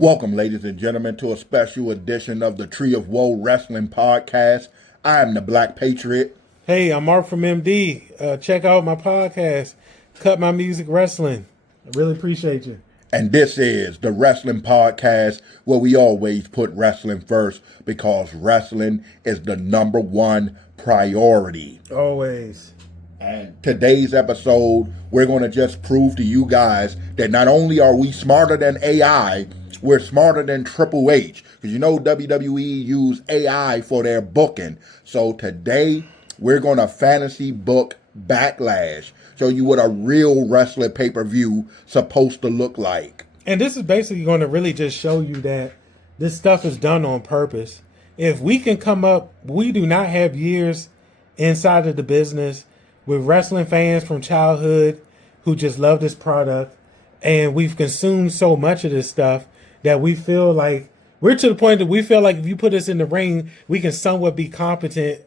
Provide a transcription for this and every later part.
Welcome, ladies and gentlemen, to a special edition of the Tree of Woe Wrestling Podcast. I am the Black Patriot. Hey, I'm Mark from MD. Check out my podcast, Cut My Music Wrestling. I really appreciate you. And this is the Wrestling Podcast, where we always put wrestling first because wrestling is the number one priority. Always. And today's episode, we're going to just prove to you guys that not only are we smarter than AI, we're smarter than Triple H. Because you know WWE use AI for their booking. So today, we're going to fantasy book Backlash. Show you what a real wrestling pay-per-view supposed to look like. And this is basically going to really just show you that this stuff is done on purpose. If we can come up, we do not have years inside of the business with wrestling fans from childhood who just love this product. And we've consumed so much of this stuff that we feel like we're to the point that we feel like if you put us in the ring, we can somewhat be competent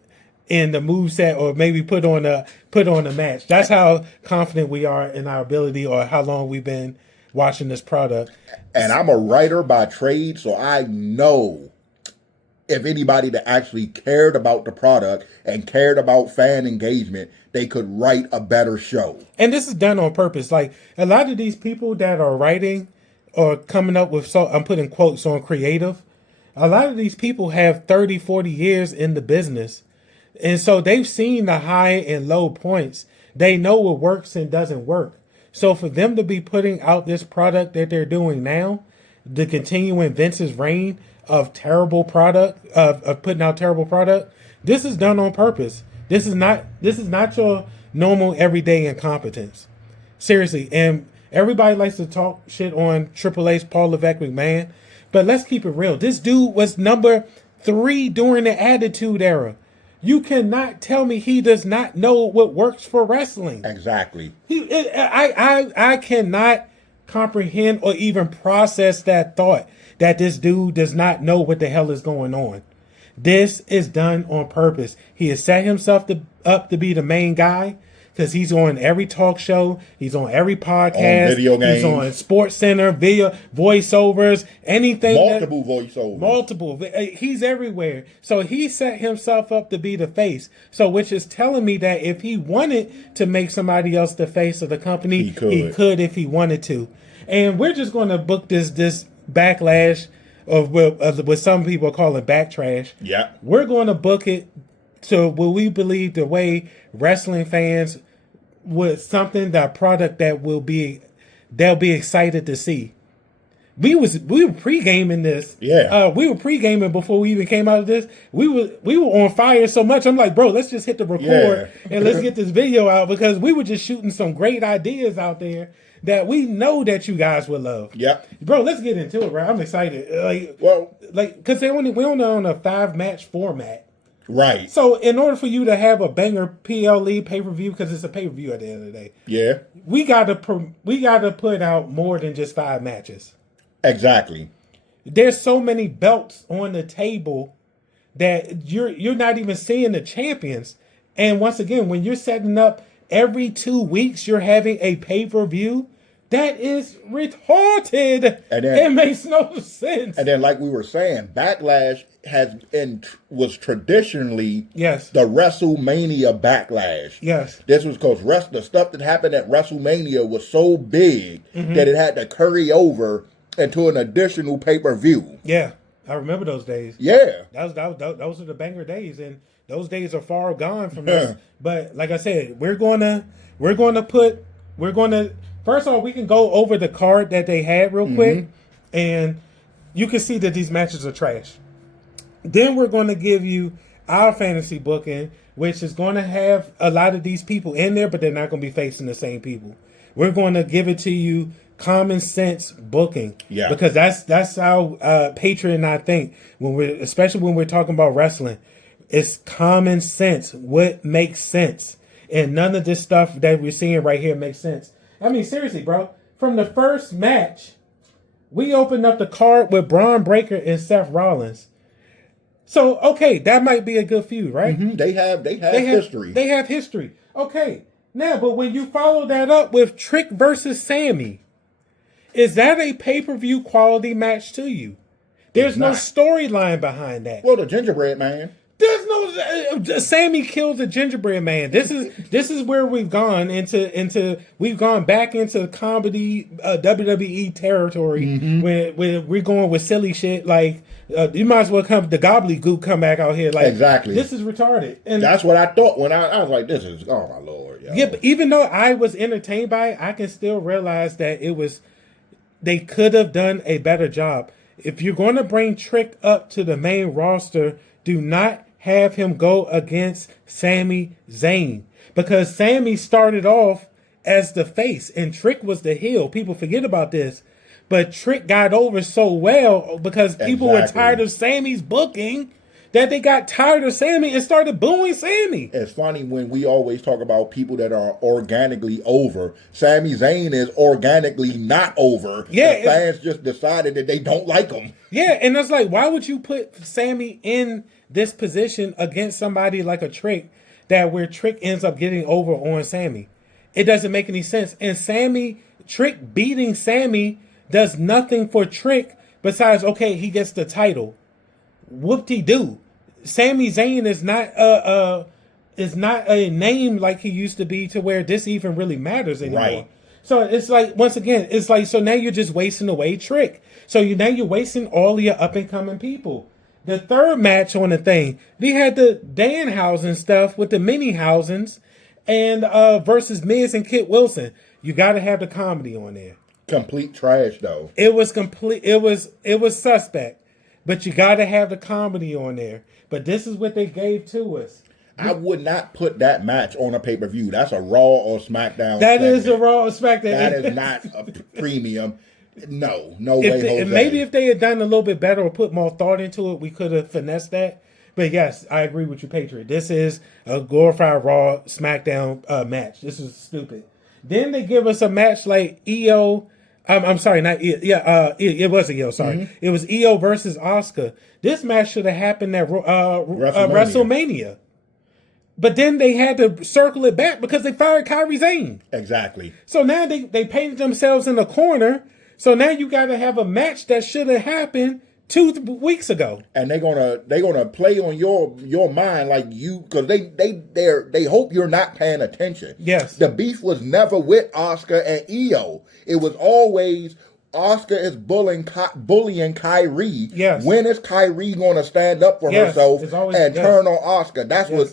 in the moveset or maybe put on a match. That's how confident we are in our ability or how long we've been watching this product. And I'm a writer by trade, so I know if anybody that actually cared about the product and cared about fan engagement, they could write a better show. And this is done on purpose. Like a lot of these people that are writing or coming up with, so I'm putting quotes on creative, a lot of these people have 30, 40 years in the business. And so they've seen the high and low points. They know what works and doesn't work. So for them to be putting out this product that they're doing now, the continuing Vince's reign of terrible product, of putting out terrible product, this is done on purpose. This is not your normal everyday incompetence. Seriously. And everybody likes to talk shit on Triple H, Paul Levesque, McMahon. But let's keep it real. This dude was number 3 during the Attitude Era. You cannot tell me he does not know what works for wrestling. Exactly. I cannot comprehend or even process that thought that this dude does not know what the hell is going on. This is done on purpose. He has set himself up to be the main guy because he's on every talk show. He's on every podcast. On video games. He's on Sports Center, video, voiceovers, anything. Voiceovers. Multiple. He's everywhere. So he set himself up to be the face. So which is telling me that if he wanted to make somebody else the face of the company, he could if he wanted to. And we're just going to book this backlash of what some people call it backtrash. Yeah. We're going to book it to what we believe the way wrestling fans with something, that product that they'll be excited to see. We were pre-gaming this. Yeah. We were pre-gaming before we even came out of this. We were on fire so much. I'm like, bro, let's just hit the record and let's get this video out because we were just shooting some great ideas out there that we know that you guys would love. Yep. Bro, let's get into it, bro. I'm excited. Because we're only on a 5-match format. Right. So in order for you to have a banger PLE pay-per-view, because it's a pay-per-view at the end of the day. Yeah. We gotta put out more than just 5 matches. Exactly. There's so many belts on the table that you're not even seeing the champions. And once again, when you're setting up every 2 weeks, you're having a pay-per-view. That is retarded. And then, it makes no sense. And then, like we were saying, Backlash was traditionally the WrestleMania Backlash. Yes. This was because the stuff that happened at WrestleMania was so big that it had to carry over into an additional pay-per-view. Yeah, I remember those days. Yeah. Those are the banger days, and those days are far gone from us. But like I said, we're gonna first of all, we can go over the card that they had real quick, and you can see that these matches are trash. Then we're going to give you our fantasy booking, which is going to have a lot of these people in there, but they're not going to be facing the same people. We're going to give it to you common sense booking, because that's how Patriot and I think especially when we're talking about wrestling. It's common sense. What makes sense, and none of this stuff that we're seeing right here makes sense. I mean, seriously, bro. From the first match, we opened up the card with Braun Breaker and Seth Rollins. So, okay, that might be a good feud, right? Mm-hmm. They have history. They have history. Okay. Now, but when you follow that up with Trick versus Sammy, Is that a pay-per-view quality match to you? There's no not. storyline behind that. Well, the gingerbread man. There's no Sammy kills a gingerbread man. This is where we've gone we've gone back into comedy WWE territory when we're going with silly shit like you might as well come the gobbledygook come back out here like Exactly. This is retarded. And that's what I thought when I was like, this is, oh my Lord. Yo. yeah, but even though I was entertained by it, I can still realize that they could have done a better job. If you're going to bring Trick up to the main roster, do not have him go against Sami Zayn. Because Sami started off as the face and Trick was the heel. People forget about this. But Trick got over so well because people were tired of Sami's booking that they got tired of Sami and started booing Sami. It's funny when we always talk about people that are organically over. Sami Zayn is organically not over. Yeah, the fans just decided that they don't like him. Yeah, and it's like, why would you put Sami in this position against somebody like a Trick where Trick ends up getting over on Sami? It doesn't make any sense. And Trick beating Sami does nothing for Trick besides, okay, he gets the title. Whoop-de-doo. Sami Zayn is not a name like he used to be to where this even really matters anymore. Right. So it's like, once again, it's like, so now you're just wasting away Trick. So now you're wasting all of your up-and-coming people. The third match on the thing, they had the Danhausen stuff with the Mini-Hausens and versus Miz and Kit Wilson. You got to have the comedy on there. Complete trash, though. It was complete. It was suspect, but you got to have the comedy on there. But this is what they gave to us. I would not put that match on a pay-per-view. That's a Raw or SmackDown. That is a Raw or SmackDown. That is not a premium. No way, Jose. Maybe if they had done a little bit better or put more thought into it, we could have finessed that. But yes, I agree with you, Patriot. This is a glorified Raw SmackDown match. This is stupid. Then they give us a match like EO. I'm sorry, not it was EO. Sorry, It was EO versus Asuka. This match should have happened at WrestleMania. But then they had to circle it back because they fired Kairi Sane. Exactly. So now they painted themselves in a corner. So now you got to have a match that should have happened 2 weeks ago. And they're gonna play on your mind like you, because they hope you're not paying attention. Yes. The beef was never with Asuka and Io. It was always Asuka is bullying Kyrie. Yes. When is Kyrie going to stand up for herself and turn on Asuka?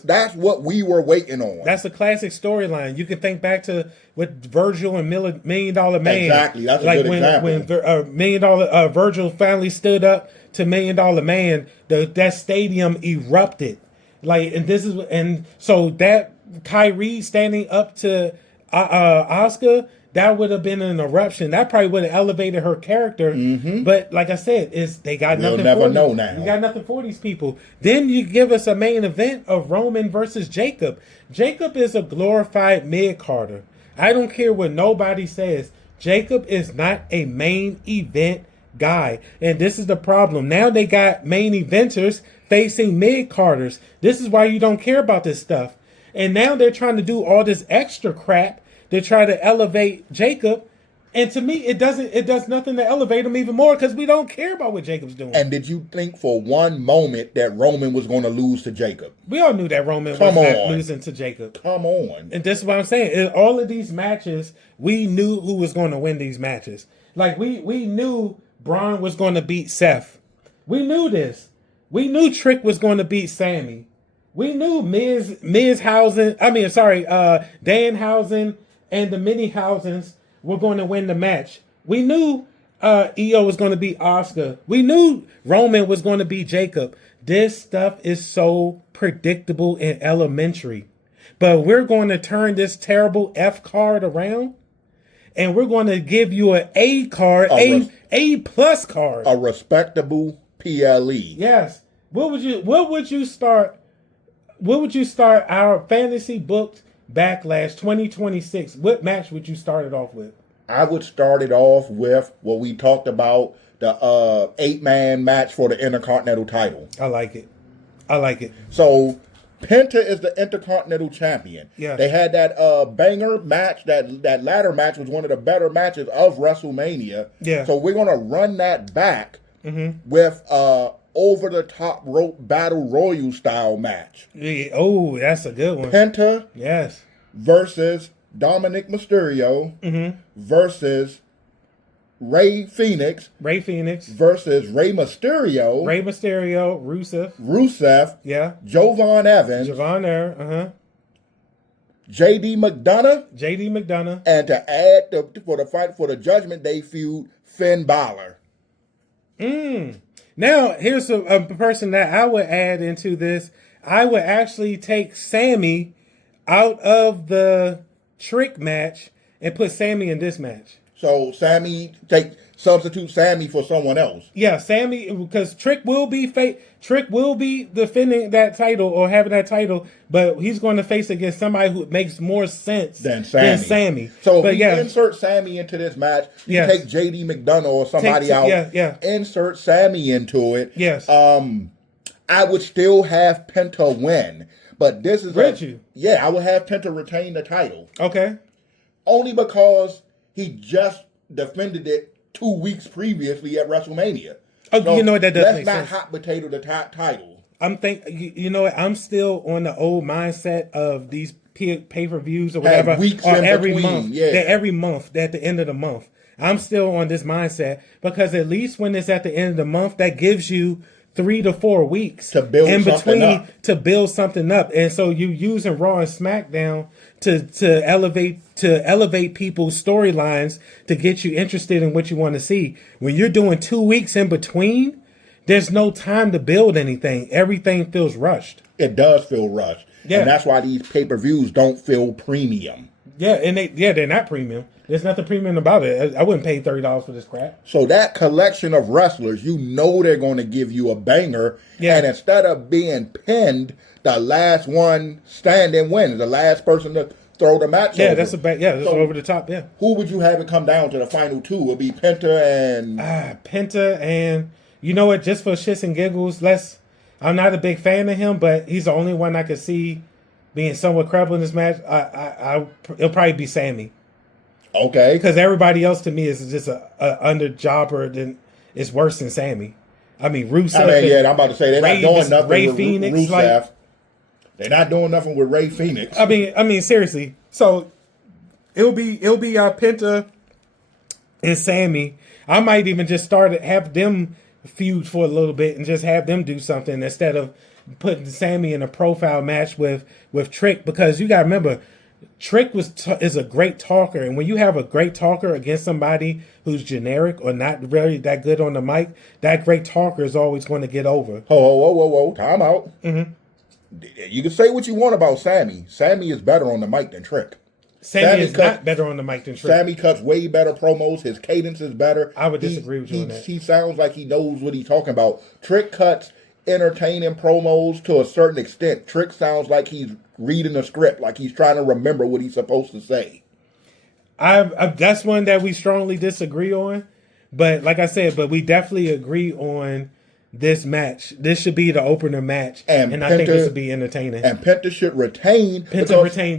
That's what we were waiting on. That's a classic storyline. You can think back to with Virgil and $1 Million Man. Exactly. That's a good example. When $1 Million Virgil finally stood up to $1 Million Man, that stadium erupted. And so that Kyrie standing up to Asuka, that would have been an eruption. That probably would have elevated her character. Mm-hmm. But like I said, they got nothing. We'll never know now. You got nothing for these people. Then you give us a main event of Roman versus Jacob. Jacob is a glorified mid-carder. I don't care what nobody says. Jacob is not a main event guy. And this is the problem. Now they got main eventers facing mid-carders. This is why you don't care about this stuff. And now they're trying to do all this extra crap to try to elevate Jacob, and to me, it does nothing to elevate him even more because we don't care about what Jacob's doing. And did you think for one moment that Roman was going to lose to Jacob? We all knew that Roman was not losing to Jacob. Come on. And this is what I'm saying. In all of these matches, we knew who was going to win these matches. Like, we knew Braun was going to beat Seth. We knew this. We knew Trick was going to beat Sammy. We knew Danhausen and the Mini-Hausens were going to win the match. We knew Io was going to beat Asuka. We knew Roman was going to beat Jacob. This stuff is so predictable and elementary. But we're going to turn this terrible F card around, and we're going to give you an A card, A plus card. A respectable PLE. Yes. What would you start our fantasy booked Backlash 2026? What match would you start it off with? I would start it off with what we talked about, the 8-man match for the Intercontinental title. I like it. So Penta is the Intercontinental Champion. Yeah. They had that banger match. That ladder match was one of the better matches of WrestleMania. Yeah. So we're gonna run that back with over the top rope battle royal style match. Yeah. Oh, that's a good one. Penta Yes. versus Dominic Mysterio versus Rey Fenix versus Rey Mysterio, Rusev, Yeah. Jovan Evans, JD McDonough, and to add for the fight for the Judgment Day feud, Finn Balor. Now, here's a person that I would add into this. I would actually take Sammy out of the Trick match and put Sammy in this match. So substitute Sammy for someone else. Yeah, Sammy, because Trick will be defending that title or having that title, but he's going to face against somebody who makes more sense than Sammy. So if we insert Sammy into this match, you take JD McDonough or somebody out, insert Sammy into it. Yes. I would still have Penta win, but this is I would have Penta retain the title. Okay. Only because he just defended it 2 weeks previously at WrestleMania. Oh, so you know what, that does make sense. Let's not hot potato the title. You know what? I'm still on the old mindset of these pay-per-views or whatever. Weeks or in every between, month. yeah. Every month, at the end of the month. I'm still on this mindset because at least when it's at the end of the month, that gives you 3 to 4 weeks to build in something between up. To build something up. And so you using Raw and SmackDown to elevate people's storylines to get you interested in what you want to see. When you're doing 2 weeks in between, there's no time to build anything. Everything feels rushed. It does feel rushed. Yeah. And that's why these pay-per-views don't feel premium. Yeah, and they're not premium. There's nothing premium about it. I wouldn't pay $30 for this crap. So that collection of wrestlers, you know they're going to give you a banger. Yeah. And instead of being pinned, the last one standing wins. The last person to throw the match over. That's over the top, yeah. Who would you have it come down to the final two? It would be Penta and you know what, just for shits and giggles, I'm not a big fan of him, but he's the only one I could see being somewhat credible in this match. It'll probably be Sammy. Okay. Because everybody else to me is just a under jobber. It's worse than Sammy. I mean, Rusev. I'm about to say they're not doing nothing Rey with Fenix, Rusev. They're not doing nothing with Rey Fenix. I mean, seriously. So it'll be Penta and Sammy. I might even just have them feud for a little bit and just have them do something instead of putting Sammy in a profile match with Trick, because you got to remember, Trick is a great talker, and when you have a great talker against somebody who's generic or not really that good on the mic, that great talker is always going to get over. Whoa, time out. Mm-hmm. You can say what you want about Sammy. Sammy is better on the mic than Trick. Sammy is not better on the mic than Trick. Sammy cuts way better promos. His cadence is better. I would disagree with you on that. He sounds like he knows what he's talking about. Trick cuts entertaining promos to a certain extent. Trick sounds like he's reading a script, like he's trying to remember what he's supposed to say. That's one that we strongly disagree on. But like I said, we definitely agree on this match. This should be the opener match, and Penta, I think this would be entertaining. And Penta should retain.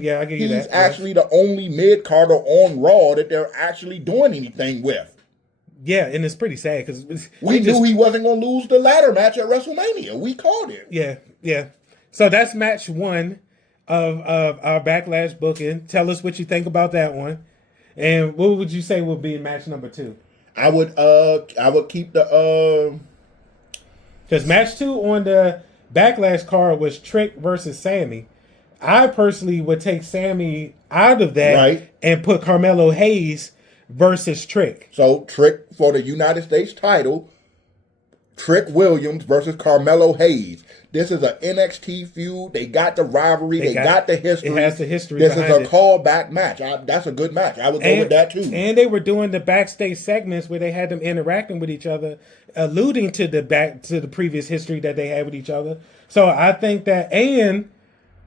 Yeah, I give you that. He's actually the only mid-carder on Raw that they're actually doing anything with. Yeah, and it's pretty sad because we knew he wasn't going to lose the ladder match at WrestleMania. We called it. Yeah. So that's match 1 of our Backlash booking. Tell us what you think about that one, and what would you say would be match number 2? I would keep the because match 2 on the Backlash card was Trick versus Sammy. I personally would take Sammy out of that and put Carmelo Hayes versus Trick. So Trick for the United States title, Trick Williams versus Carmelo Hayes. This is an NXT feud. They got the rivalry. They got the history. It has the history. This is a callback match. That's a good match. I would go with that too. And they were doing the backstage segments where they had them interacting with each other, alluding to the previous history that they had with each other. So I think that, and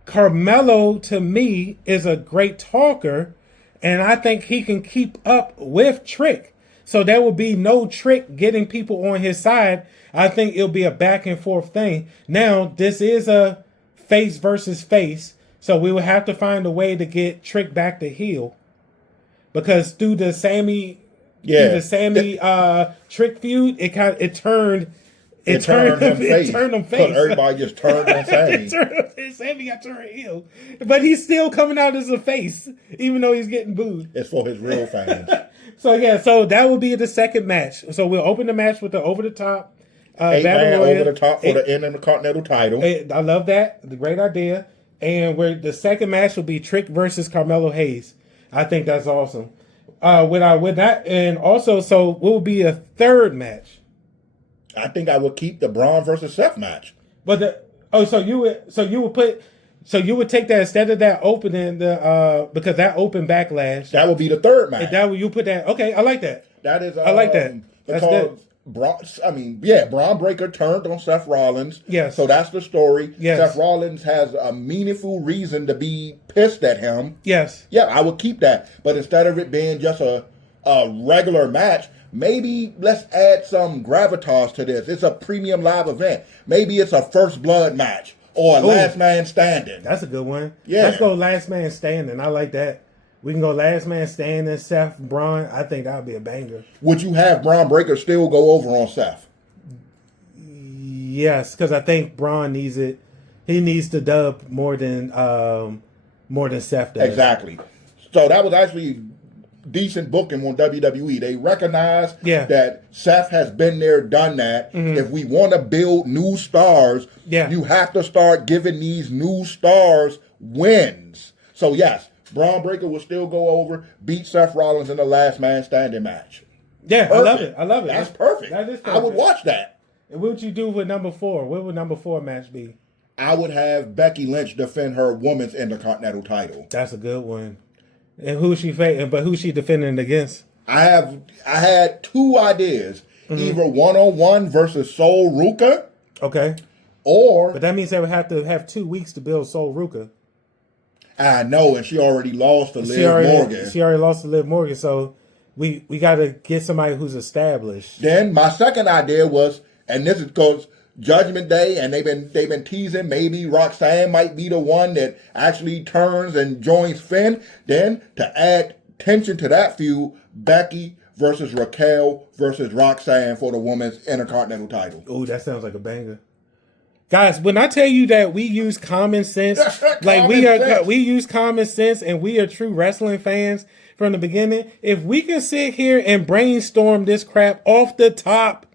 Carmelo to me is a great talker, and I think he can keep up with Trick. So there will be no Trick getting people on his side. I think it'll be a back and forth thing. Now, this is a face versus face. So we would have to find a way to get Trick back to heel. Because through the Sammy Trick feud, it turned him face. Everybody just turned on Sammy. Sammy got turned heel. But he's still coming out as a face, even though he's getting booed. It's for his real fans. So that will be the second match. So we'll open the match with the over the top. 8-man over the top for the Intercontinental title. I love that. The great idea. And the second match will be Trick versus Carmelo Hayes. I think that's awesome. With that, and also, so what will be a third match? I think I would keep the Braun versus Seth match. But so you would take that instead of that opening because that opened Backlash. That would be the third match. You put that. Okay, I like that. That is. I like that. That's good. Braun Breaker turned on Seth Rollins. Yes. So that's the story. Yes. Seth Rollins has a meaningful reason to be pissed at him. Yes. Yeah, I would keep that. But instead of it being just a regular match, maybe let's add some gravitas to this. It's a premium live event. Maybe it's a first blood match or a last man standing. That's a good one. Yeah. Let's go last man standing. I like that. We can go last man standing, Seth, Braun. I think that would be a banger. Would you have Braun Breaker still go over on Seth? Yes, because I think Braun needs it. He needs the dub more than Seth does. Exactly. So that was actually decent booking on WWE. They recognize that Seth has been there, done that. Mm-hmm. If we want to build new stars, you have to start giving these new stars wins. So yes, Braun Breaker will still go over, beat Seth Rollins in the last man standing match. Yeah, perfect. I love it. That's perfect. That is perfect. I would watch that. And what would you do with number 4? What would number 4 match be? I would have Becky Lynch defend her women's Intercontinental title. That's a good one. And who's she fighting? But who's she defending against? I had 2 ideas. Mm-hmm. Either 1-on-1 versus Sol Ruka. Okay. But that means they would have to have 2 weeks to build Sol Ruka. I know, and she already lost to Liv Morgan. She already lost to Liv Morgan, so we got to get somebody who's established. Then my second idea was, and this is because Judgment Day, and they've been teasing maybe Roxanne might be the one that actually turns and joins Finn. Then to add tension to that feud, Becky versus Raquel versus Roxanne for the women's Intercontinental title. Oh, that sounds like a banger. Guys, when I tell you that we use common sense, we use common sense and we are true wrestling fans from the beginning. If we can sit here and brainstorm this crap off the top,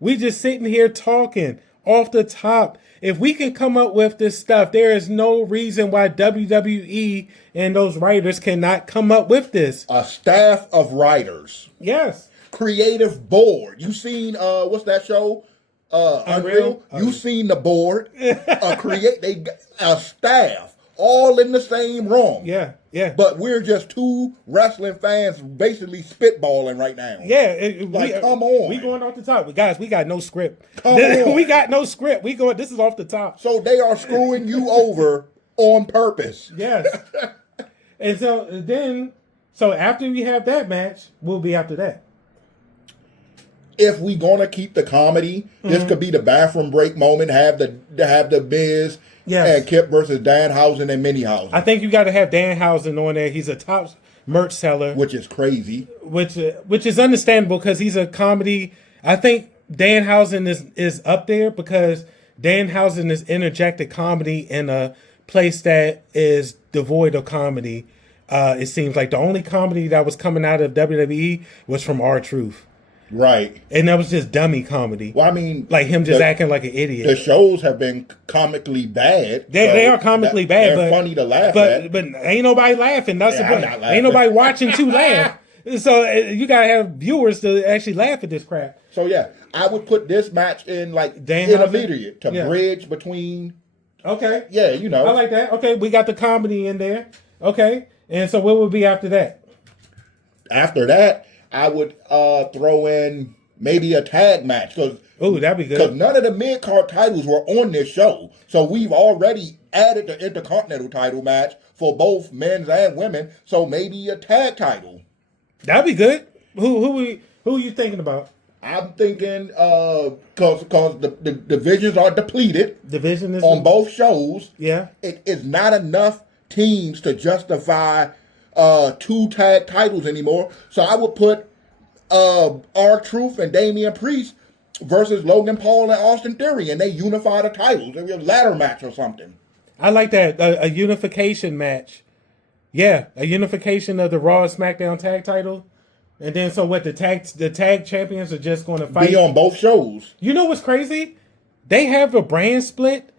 we just sitting here talking off the top. If we can come up with this stuff, there is no reason why WWE and those writers cannot come up with this. A staff of writers. Yes. Creative board. You seen what's that show? Unreal. You seen the board? A staff all in the same room. Yeah. But we're just 2 wrestling fans basically spitballing right now. Yeah, come on. We going off the top, guys. We got no script. Come on. We got no script. This is off the top. So they are screwing you over on purpose. Yes. And so after we have that match, we'll be after that. If we gonna keep the comedy, this could be the bathroom break moment. Have the Miz and Kip versus Danhausen and Minihausen. I think you got to have Danhausen on there. He's a top merch seller, which is crazy. Which is understandable because he's a comedy. I think Danhausen is up there because Danhausen is interjected comedy in a place that is devoid of comedy. It seems like the only comedy that was coming out of WWE was from R-Truth. Right. And that was just dummy comedy. Well, I mean, like him just acting like an idiot. The shows have been comically bad. They are comically bad. They're funny to laugh at. But ain't nobody laughing. That's the point. Ain't nobody watching to laugh. So you got to have viewers to actually laugh at this crap. So, yeah, I would put this match in intermediate to bridge between. Okay. Yeah, you know. I like that. Okay, we got the comedy in there. Okay. And so what would be after that? After that, I would throw in maybe a tag match. That'd be good. Because none of the mid-card titles were on this show. So we've already added the Intercontinental title match for both men's and women. So maybe a tag title. That'd be good. Who are you thinking about? I'm thinking because the divisions are depleted. Division is on both shows. Yeah, it is not enough teams to justify 2 tag titles anymore. So I would put R-Truth and Damian Priest versus Logan Paul and Austin Theory, and they unify the titles. Maybe a ladder match or something. I like that, a unification match. Yeah, a unification of the Raw and SmackDown tag title. And then so what, the tag champions are just going to fight? Be on both shows. You know what's crazy? They have a brand split,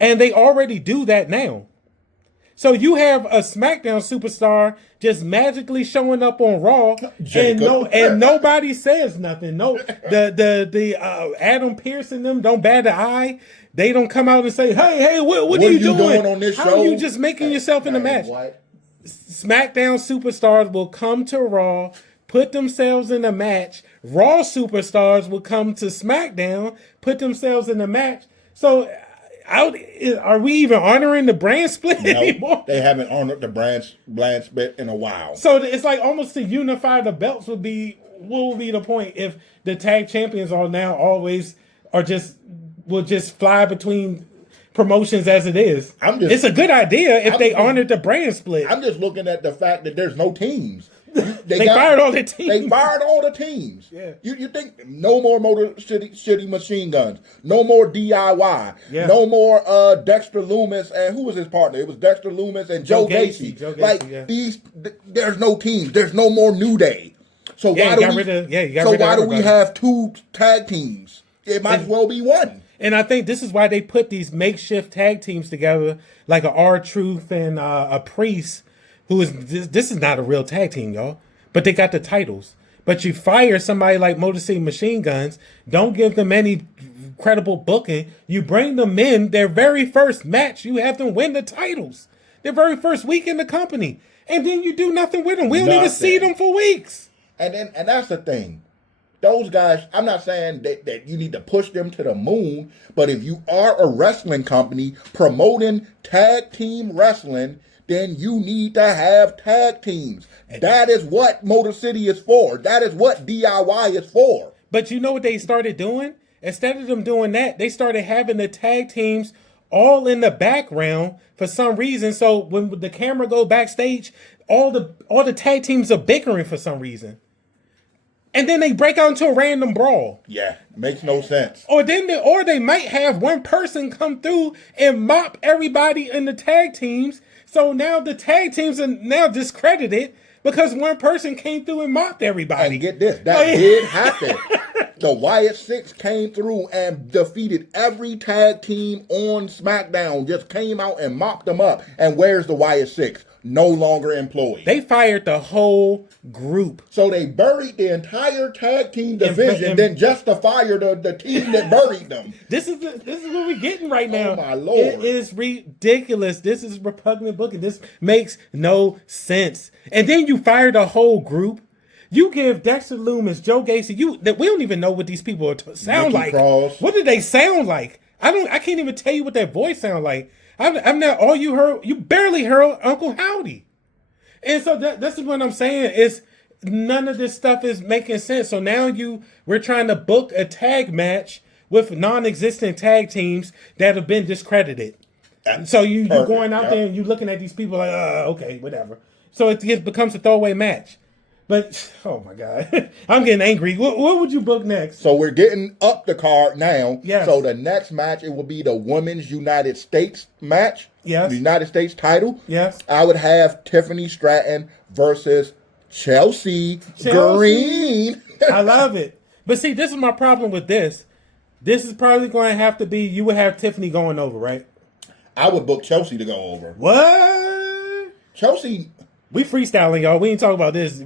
and they already do that now. So you have a SmackDown superstar just magically showing up on Raw, and nobody says nothing. No, the Adam Pearce and them don't bat an eye. They don't come out and say, "Hey, what are you doing on this show? How are you just making yourself in the match?" What? SmackDown superstars will come to Raw, put themselves in a match. Raw superstars will come to SmackDown, put themselves in a match. So, are we even honoring the brand split anymore? They haven't honored the brand split in a while. So it's like almost to unify the belts what will be the point if the tag champions will just fly between promotions as it is. It's a good idea if they honored the brand split. I'm just looking at the fact that there's no teams. They fired all the teams. They fired all the teams. Yeah. You think no more Motor City Machine Guns, no more DIY, no more Dexter Loomis and who was his partner? It was Dexter Loomis and Joe Gacy. There's no teams. There's no more New Day. So why do we have 2 tag teams? It might as well be one. And I think this is why they put these makeshift tag teams together, like a R-Truth and a Priest, who is this is not a real tag team, y'all. But they got the titles. But you fire somebody like Motor City Machine Guns, don't give them any credible booking. You bring them in, their very first match, you have them win the titles. Their very first week in the company. And then you do nothing with them. We don't even see them for weeks. And that's the thing. Those guys, I'm not saying that you need to push them to the moon, but if you are a wrestling company promoting tag team wrestling, then you need to have tag teams. That is what Motor City is for. That is what DIY is for. But you know what they started doing? Instead of them doing that, they started having the tag teams all in the background for some reason. So when the camera goes backstage, all the tag teams are bickering for some reason. And then they break out into a random brawl. Yeah, makes no sense. Or they might have one person come through and mop everybody in the tag teams. So now the tag teams are now discredited because one person came through and mopped everybody. And get this, that did happen. The Wyatt Six came through and defeated every tag team on SmackDown. Just came out and mopped them up. And where's the Wyatt Six? No longer employed. They fired the whole group. So they buried the entire tag team division, then just to fire the team that buried them. This is what we're getting right now. Oh my Lord. It is ridiculous. This is repugnant booking. This makes no sense. And then you fire the whole group. You give Dexter Loomis, Joe Gacy, we don't even know what these people sound like. Cross. What do they sound like? I can't even tell you what that voice sounds like. I'm not all you heard. You barely heard Uncle Howdy. And so this is what I'm saying is none of this stuff is making sense. So now we're trying to book a tag match with non-existent tag teams that have been discredited. So you're going out there and you're looking at these people like, okay, whatever. So it becomes a throwaway match. But, oh my God, I'm getting angry. What would you book next? So we're getting up the card now. Yes. So the next match, it will be the Women's United States match. Yes. The United States title. Yes. I would have Tiffany Stratton versus Chelsea Green. I love it. But see, this is my problem with this. This is probably going to have to be, you would have Tiffany going over, right? I would book Chelsea to go over. What? Chelsea... We freestyling, y'all. We ain't talking about this.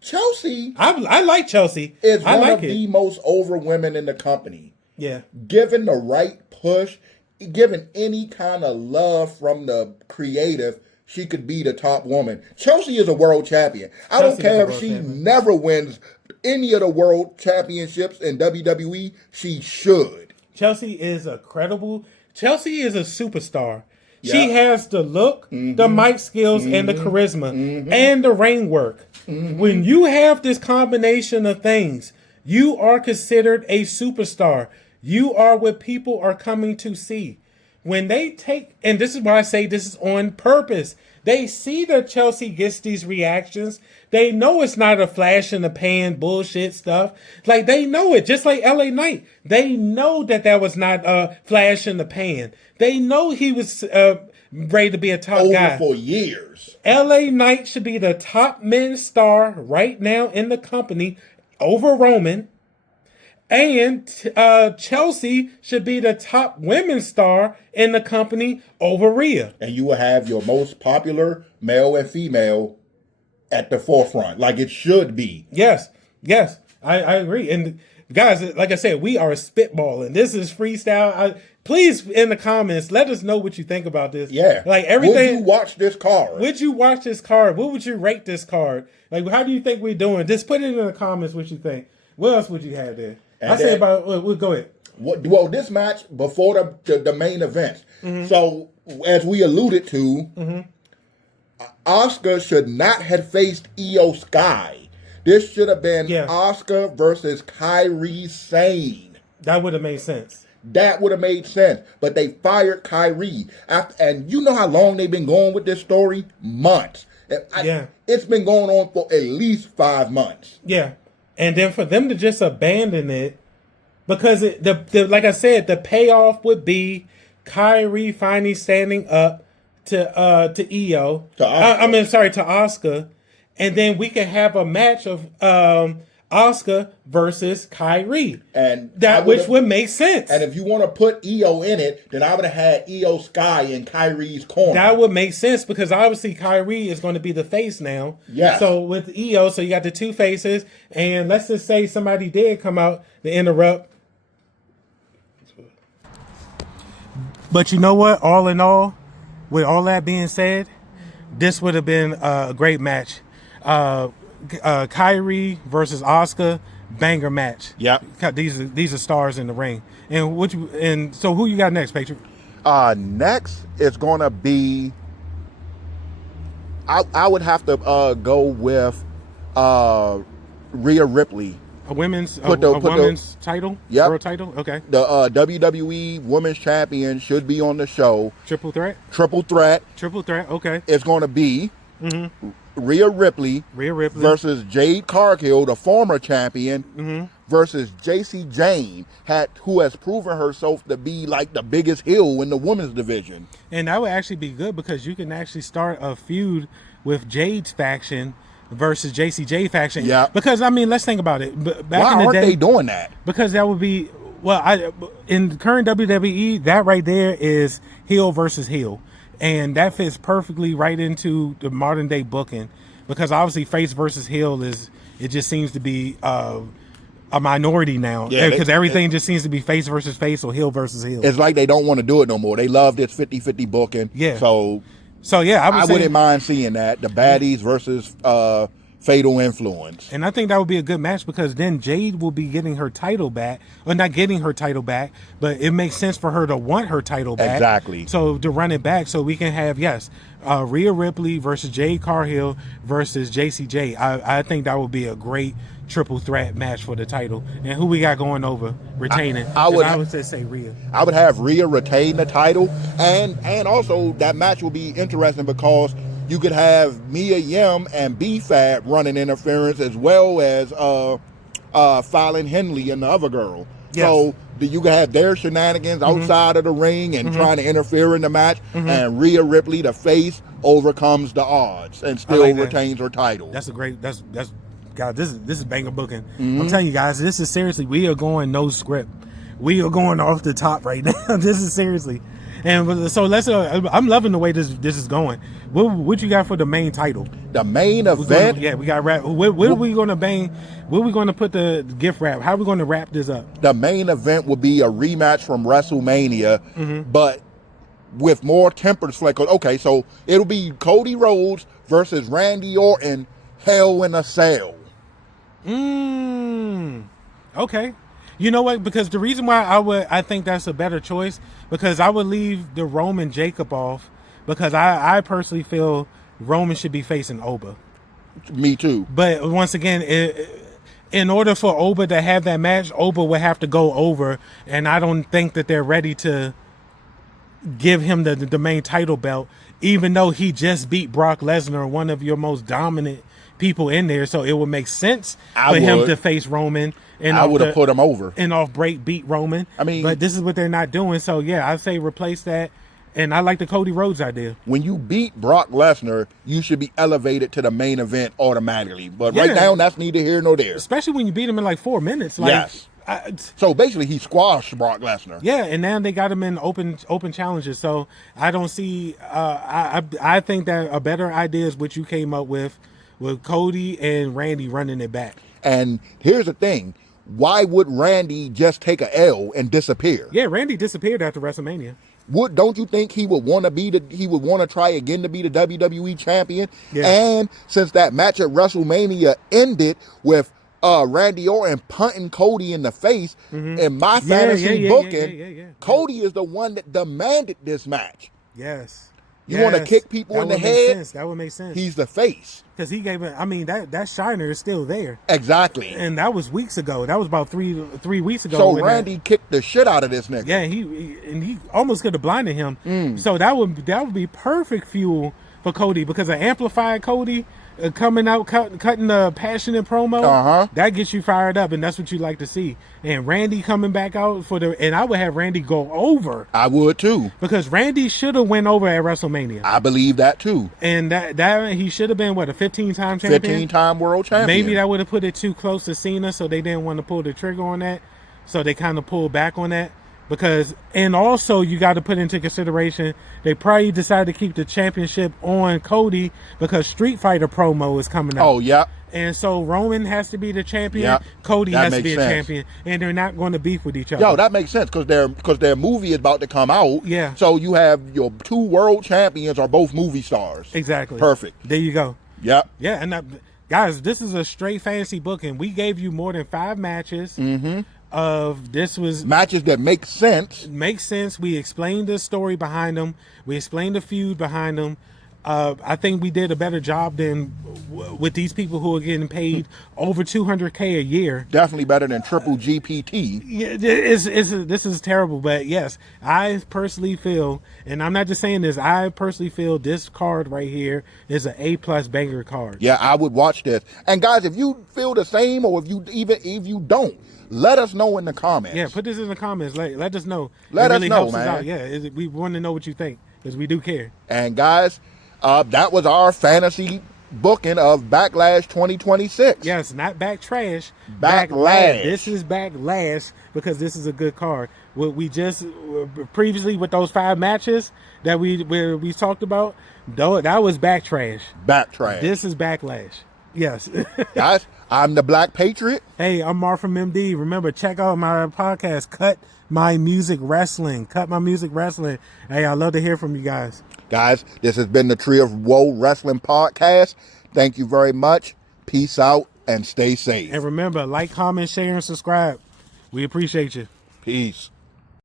Chelsea. I like Chelsea. Is one of the most over women in the company. Yeah. Given the right push, given any kind of love from the creative, she could be the top woman. Chelsea is a world champion. I don't care if she never wins any of the world championships in WWE. She should. Chelsea is a superstar. Yeah. She has the look, the mic skills, and the charisma, and the ring work. When you have this combination of things, You are considered a superstar. You are what people are coming to see. When they take, and this is why I say this is on purpose. They see that Chelsea gets these reactions. They know it's not a flash in the pan bullshit stuff. Like, they know it, just like LA Knight. They know that was not a flash in the pan. They know he was ready to be a top guy. For years. LA Knight should be the top men's star right now in the company over Roman. And Chelsea should be the top women's star in the company over Rhea. And you will have your most popular male and female at the forefront, like it should be. Yes, I agree. And guys, like I said, we are spitballing. This is freestyle. Please, in the comments, let us know what you think about this. Yeah. Like everything. Would you watch this card? Would you watch this card? What would you rate this card? Like, how do you think we're doing? Just put it in the comments what you think. What else would you have there? I say about, we'll go ahead. Well, this match before the main event. Mm-hmm. So, as we alluded to, Asuka should not have faced Io Sky. This should have been Asuka versus Kairi Sane. That would have made sense. That would have made sense. But they fired Kairi. And you know how long they've been going with this story? Months. It's been going on for at least 5 months. Yeah. And then for them to just abandon it, because like I said, the payoff would be Kyrie finally standing up to Io. To Asuka. And then we could have a match of Asuka versus Kyrie. And which would make sense. And if you want to put Io in it, then I would have had Io Sky in Kyrie's corner. That would make sense because obviously Kyrie is going to be the face now. Yeah. So with Io, so you got the two faces, and let's just say somebody did come out to interrupt. But you know what? All in all, with all that being said, this would have been a great match. Kyrie versus Asuka, banger match. Yep. These are stars in the ring. And so who you got next, Patriot? Next is gonna be. I would have to go with Rhea Ripley. A women's title? Yep. World title? Okay. The WWE Women's Champion should be on the show. Triple threat, okay. It's going to be Rhea Ripley versus Jade Cargill, the former champion, versus JC Jane, who has proven herself to be like the biggest heel in the women's division. And that would actually be good because you can actually start a feud with Jade's faction versus JCJ faction. Yeah. Because, I mean, let's think about it. Why aren't they doing that? Because that would be, in current WWE, that right there is heel versus heel. And that fits perfectly right into the modern day booking. Because obviously face versus heel it just seems to be a minority now. Yeah, because everything just seems to be face versus face or heel versus heel. It's like they don't want to do it no more. They love this 50-50 booking. Yeah. So yeah, I wouldn't mind seeing that. The baddies versus Fatal Influence. And I think that would be a good match because then Jade will be getting her title back. Or not getting her title back, but it makes sense for her to want her title back. Exactly. So to run it back so we can have, Rhea Ripley versus Jade Cargill versus JCJ. I think that would be a great triple threat match for the title. And who we got going over retaining? I would say Rhea. I would have Rhea retain the title, and also that match will be interesting because you could have Mia Yim and B-Fab running interference as well as Fallon Henley and the other girl. Yes. So you could have their shenanigans outside of the ring and trying to interfere in the match, and Rhea Ripley, the face, overcomes the odds and still retains her title. God, this is banger booking. I'm telling you guys, this is seriously, we are going no script. We are going off the top right now. This is seriously. And so I'm loving the way this is going. What you got for the main title? The main event? We got wrap. What are we going to bang? Where are we going to put the gift wrap? How are we going to wrap this up? The main event will be a rematch from WrestleMania, but with more tempered flavor. Okay, so it'll be Cody Rhodes versus Randy Orton, Hell in a Cell. Okay. You know what? Because the reason why I think that's a better choice because I would leave the Roman Jacob off because I personally feel Roman should be facing Oba. Me too. But once again, in order for Oba to have that match, Oba would have to go over, and I don't think that they're ready to give him the main title belt, even though he just beat Brock Lesnar, one of your most dominant people in there. So it would make sense for him to face Roman. And I would have put him over. And off break beat Roman. I mean, but this is what they're not doing. So yeah, I say replace that. And I like the Cody Rhodes idea. When you beat Brock Lesnar, you should be elevated to the main event automatically. But right now, that's neither here nor there. Especially when you beat him in like 4 minutes. Like, yes. So basically, he squashed Brock Lesnar. Yeah, and now they got him in open challenges. So I don't see. I think that a better idea is what you came up with Cody and Randy running it back. And here's the thing: why would Randy just take a L and disappear? Yeah, Randy disappeared after WrestleMania. Don't you think he would want to try again to be the WWE champion? Yeah. And since that match at WrestleMania ended with Randy Orton punting Cody in the face, in my fantasy booking, Cody is the one that demanded this match. Yes. You want to kick people in the head? That would make sense. He's the face. Because he gave it, I mean, that shiner is still there. Exactly. And that was weeks ago. That was about three weeks ago. So Randy kicked the shit out of this nigga. Yeah, he almost could have blinded him. So that would be perfect fuel for Cody, because an amplified Cody coming out cutting the passionate promo, that gets you fired up, and that's what you like to see. And Randy coming back out and I would have Randy go over. I would too, because Randy should have went over at WrestleMania. I believe that too. And that he should have been a 15-time champion, 15-time world champion. Maybe that would have put it too close to Cena, so they didn't want to pull the trigger on that. So they kind of pulled back on that. And also you got to put into consideration, they probably decided to keep the championship on Cody because Street Fighter promo is coming out. Oh, yeah. And so Roman has to be the champion. Yep. Cody has to be a champion. And they're not going to beef with each other. Yo, that makes sense because their movie is about to come out. Yeah. So you have your two world champions are both movie stars. Exactly. Perfect. There you go. Yep. Yeah. And guys, this is a straight fantasy booking. We gave you more than 5 matches. This was matches that make sense. We explained the story behind them. We explained the feud behind them. I think we did a better job than with these people who are getting paid over $200K a year. Definitely better than Triple GPT. Yeah, this is terrible, but yes, I personally feel, and I'm not just saying this, I personally feel this card right here is an A+ banger card. Yeah, I would watch this. And guys, if you feel the same, or if you don't, let us know in the comments. Yeah, put this in the comments. Let us know. Let us know, man. Yeah, we want to know what you think, because we do care. And guys, that was our fantasy booking of Backlash 2026. Yes, not back trash. Backlash. This is Backlash, because this is a good card. What we just previously with those 5 matches that we talked about, though, that was back trash. Back trash. This is Backlash. Yes. Guys, I'm the Black Patriot. Hey, I'm Mark from MD. Remember, check out my podcast, Cut My Music Wrestling. Cut My Music Wrestling. Hey, I'd love to hear from you guys. Guys, this has been the Tree of Woe Wrestling Podcast. Thank you very much. Peace out and stay safe. And remember, like, comment, share, and subscribe. We appreciate you. Peace.